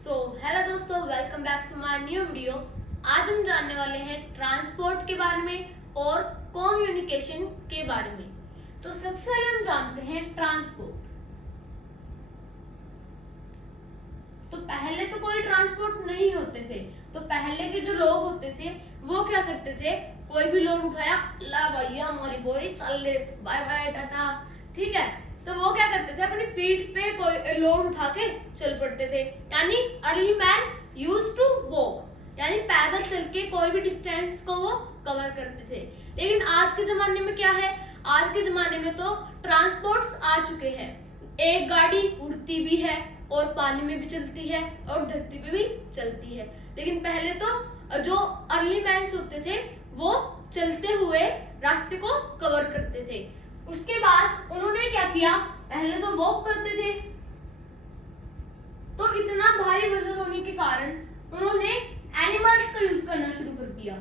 Hello दोस्तों, welcome back to my new video. आज हम जानने वाले हैं ट्रांसपोर्ट के बारे में और कम्युनिकेशन के बारे में। तो सबसे पहले हम जानते हैं ट्रांसपोर्ट। तो पहले तो कोई ट्रांसपोर्ट नहीं होते थे। तो पहले के जो लोग होते थे वो क्या करते थे, कोई भी लोड उठाया, ला भैया हमारी बोरी चल ले, बाय बाय टाटा, ठीक है। तो वो क्या करते थे, अपनी पीठ पे कोई लोड उठा के चल पड़ते थे। यानी early man used to walk, यानी पैदल चल के कोई भी डिस्टेंस को वो कवर करते थे। लेकिन आज के जमाने में क्या है, आज के जमाने में तो ट्रांसपोर्ट्स आ चुके हैं। एक गाड़ी उड़ती भी है और पानी में भी चलती है और धरती पे भी चलती है। लेकिन पहले तो जो अर्ली मैन्स होते थे वो चलते हुए रास्ते को कवर करते थे। उसके बाद उन्होंने क्या किया, पहले तो वॉक करते थे। तो इतना भारी वजन होने के कारण उन्होंने एनिमल्स का यूज करना शुरू कर दिया।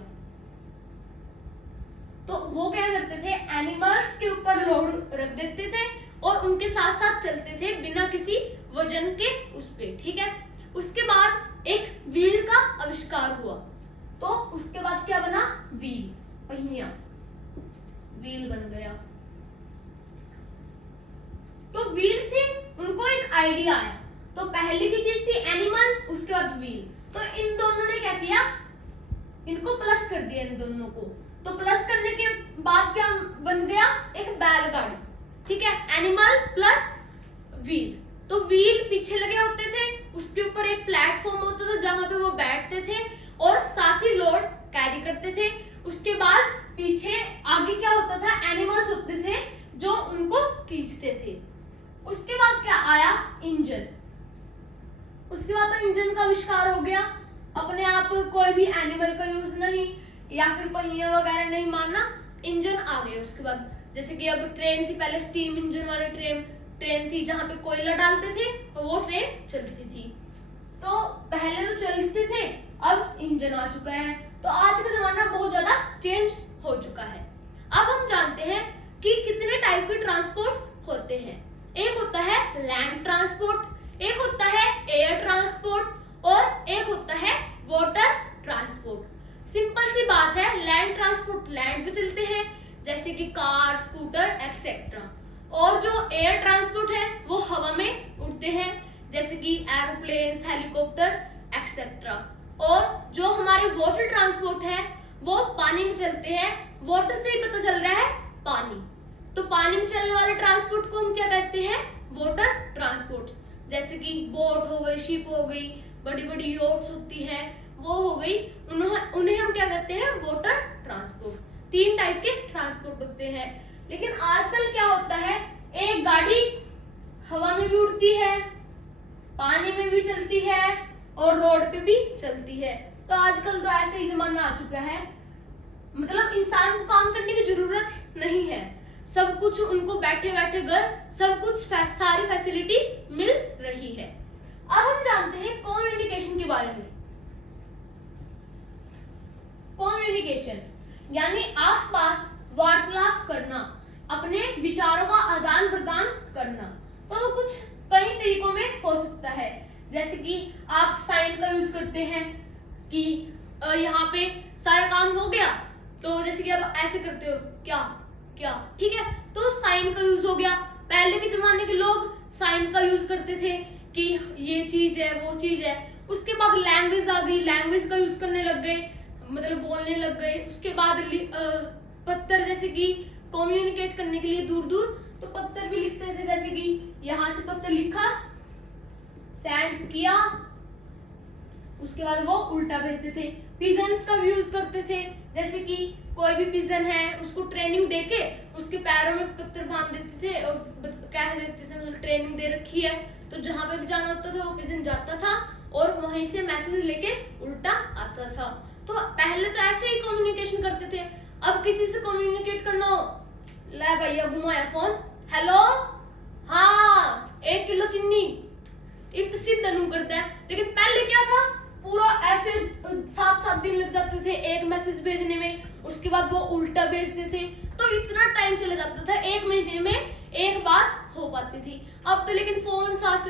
तो वो क्या करते थे, एनिमल्स के ऊपर लोड रख देते थे और उनके साथ साथ चलते थे बिना किसी वजन के उस पे, ठीक है। उसके बाद एक व्हील का आविष्कार हुआ। तो उसके बाद क्या बना, व्हील, पहिया, व्हील बन गया। तो व्हील से उनको एक आइडिया आया। तो पहले की चीज थी एनिमल, उसके बाद व्हील। तो इन दोनों ने क्या किया, इनको प्लस कर दिया इन दोनों को। तो प्लस करने के बाद क्या बन गया, एक बैलगाड़ी, ठीक है। Animal plus wheel. तो व्हील पीछे लगे होते थे, उसके ऊपर एक प्लेटफॉर्म होता था जहां पे वो बैठते थे और साथ ही लोड कैरी करते थे। उसके बाद पीछे आगे क्या होता था, एनिमल्स होते थे जो उनको खींचते थे। उसके बाद क्या आया, इंजन। उसके बाद तो इंजन का आविष्कार हो गया। अपने आप कोई भी एनिमल का यूज नहीं या फिर पहिया वगैरह नहीं मारना, इंजन आ गए। उसके बाद जैसे कि अब ट्रेन थी, पहले स्टीम इंजन वाली ट्रेन थी जहां पे कोयला डालते थे और वो ट्रेन चलती थी। तो पहले तो चलते थे, अब इंजन आ चुका है। तो आज का जमाना बहुत ज्यादा चेंज हो चुका है। अब हम जानते हैं कि कितने टाइप के ट्रांसपोर्ट्स होते हैं। एक होता है लैंड ट्रांसपोर्ट, एक होता है एयर ट्रांसपोर्ट और एक होता है वाटर ट्रांसपोर्ट। सिंपल सी बात है, लैंड ट्रांसपोर्ट लैंड पे चलते हैं जैसे कि कार, स्कूटर एक्सेट्रा। और जो एयर ट्रांसपोर्ट है वो हवा में उड़ते हैं जैसे कि एरोप्लेन, हेलीकॉप्टर एक्सेट्रा। और जो हमारे वाटर ट्रांसपोर्ट है वो पानी में चलते हैं। वाटर से ही पता चल रहा है पानी। तो पानी में चलने वाले ट्रांसपोर्ट को हम क्या कहते हैं, वाटर ट्रांसपोर्ट। जैसे कि बोट हो गई, शिप हो गई, बड़ी बड़ी योट्स होती हैं, वो हो गई, उन्हें हम क्या कहते हैं, वाटर ट्रांसपोर्ट। 3 टाइप के ट्रांसपोर्ट होते हैं। लेकिन आजकल क्या होता है, एक गाड़ी हवा में भी उड़ती है, पानी में भी चलती है और रोड पे भी चलती है। तो आजकल तो ऐसे ही जमाना आ चुका है, मतलब इंसान को काम करने की जरूरत नहीं है। सब कुछ उनको बैठे बैठे घर सब कुछ सारी फैसिलिटी मिल रही है। अब हम जानते हैं कम्युनिकेशन के बारे में। कम्युनिकेशन यानी आसपास वार्तालाप करना, अपने विचारों का आदान प्रदान करना। तो वो कुछ कई तरीकों में हो सकता है। जैसे कि आप साइन का यूज करते हैं कि यहाँ पे सारा काम हो गया, तो जैसे कि आप ऐसे करते हो, क्या क्या, ठीक है। तो साइन का यूज हो गया। पहले के जमाने के लोग साइन का यूज करते थे कि ये चीज है, वो चीज है। उसके बाद लैंग्वेज आ गई, लैंग्वेज का यूज करने लग गए, मतलब बोलने लग गए। उसके बाद पत्थर, जैसे कि कम्युनिकेट करने के लिए दूर दूर तो पत्थर भी लिखते थे। जैसे कि यहाँ से पत्थर लिखा, सेंड किया, उसके बाद वो उल्टा भेजते थे। पिजन्स का भी यूज करते थे। जैसे कि कोई भी पिजन है उसको ट्रेनिंग देके उसके पैरों में पत्थर बांध देते थे और कह देते थे मतलब ट्रेनिंग दे रखी है। तो जहां पे भी जाना होता था वो पिजन जाता था और वहीं से मैसेज लेके उल्टा आता था। तो पहले तो ऐसे ही कम्युनिकेशन करते थे। अब किसी से कम्युनिकेट करना हो, ला भैया घुमाया फोन, हेलो, हाँ 1 किलो चीनी, इफ तो सीधा नू करता है। लेकिन पहले क्या था, पूरा ऐसे 7-7 दिन लग जाते थे एक मैसेज भेजने में, उसके बाद वो उल्टा भेजते थे। तो इतना टाइम चला जाता था, 1 महीने में एक बात हो पाती थी। अब तो लेकिन फोन साथ